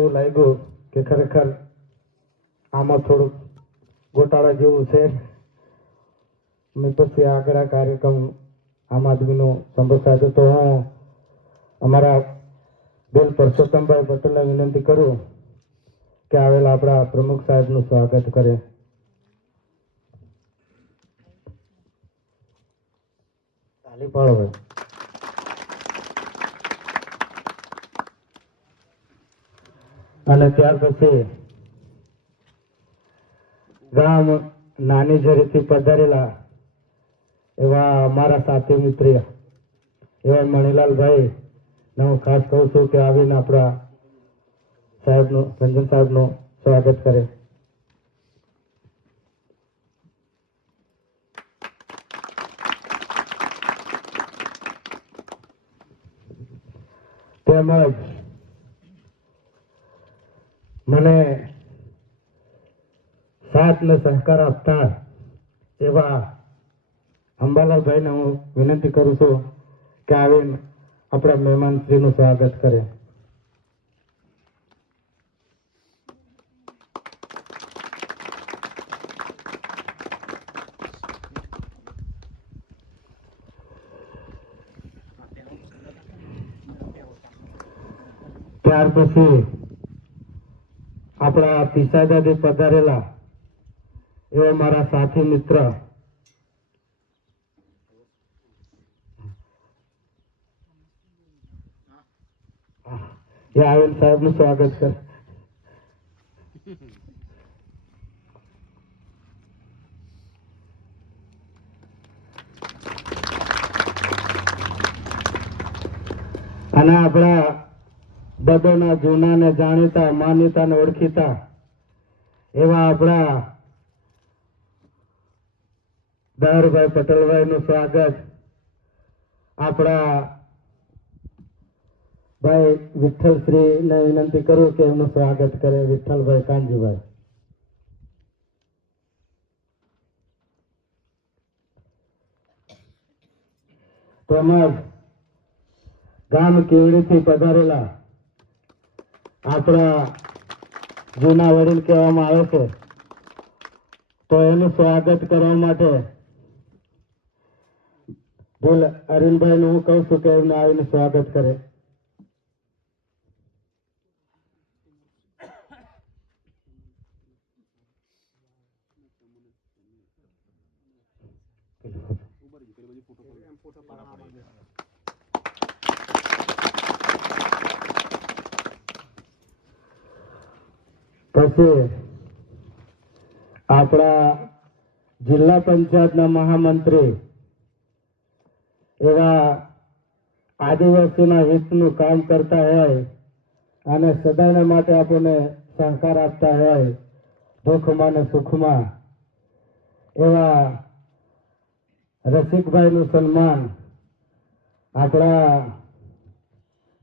એવું લાગ્યું કે ખરેખર આમાં થોડુંક ગોટાળા જેવું છે. મેં પછી આગળ કાર્યક્રમ આમ આદમીનો સંભળાયો તો હું અમારા બેન પરસોત્તમભાઈ પટેલને વિનંતી કરું કે આવેલા આપણા પ્રમુખ સાહેબનું સ્વાગત કરે. તાલી પાડો ભાઈ. અને ત્યાર પછી ગામ નાની ઝરીથી પધારેલા એવા અમારા સાથી મિત્ર એવા મણિલાલભાઈ. ને હું ખાસ કહું છું કે આવીને આપણા સાહેબનું, રંજન સાહેબનું સ્વાગત કરે. તેમજ મને સાથ ને આપતા એવા અંબાલાલભાઈને હું વિનંતી કરું છું કે આવીને આપણા મહેમાનશ્રીનું સ્વાગત કરે. ત્યાર પછી આપણા પિસાદાદી પધારેલા એવા મારા સાથી મિત્ર. એ આવેલ સાહેબનું સ્વાગત કર. અને આપણા બદોના જૂના ને જાણીતા માન્યતા ને ઓળખીતા એવા આપણા દારૂભાઈ પટેલભાઈ નું સ્વાગત આપણા ભાઈ વિઠ્ઠલશ્રીને વિનંતી કરું કે એમનું સ્વાગત કરે વિઠ્ઠલભાઈ કાનજીભાઈ. તેમજ ગામ કેવડીથી પધારેલા આપણા જૂના વડીલ કહેવામાં આવે છે, તો એનું સ્વાગત કરવા માટે બોલ અરવિંદભાઈ હું કહું છું કે એમને આવીને સ્વાગત કરે. પછી આપણા જિલ્લા પંચાયતના મહામંત્રી એવા આદિવાસીના હિતનું કામ કરતા હોય અને સદાયના માટે આપણને સહકાર આપતા હોય, દુઃખમાં ને સુખમાં, એવા રસિકભાઈનું સન્માન આપણા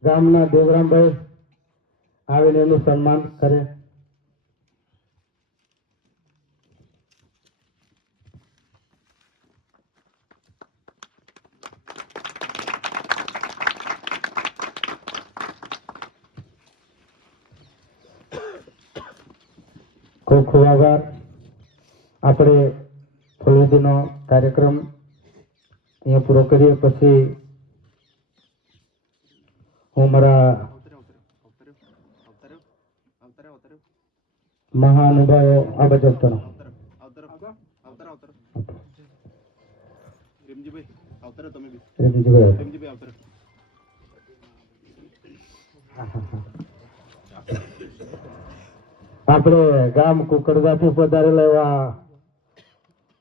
ગામના દેવરામભાઈ આવીને એનું સન્માન કરે. ખૂબ ખૂબ આભાર આપણે ફલુદીનો કાર્યક્રમ અહીંયા પૂરો કરીએ પછી હું મારા મહાનુભાવો આ બાજુ આવતાનો. રેમજીભાઈ આવતારો તમે બી રેવજીભાઈ. રેમજીભાઈ આવતારો આપણે ગામ કુકડવાથી પધારેલા એવા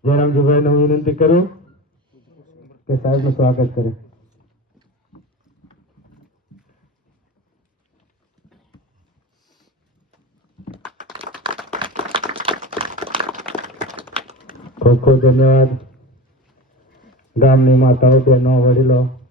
જયરામજીભાઈને હું વિનંતી કરું કે સાહેબનું સ્વાગત કરે. ખૂબ ખૂબ ધન્યવાદ. ગામની માતાઓ, બહેનો, વડીલો.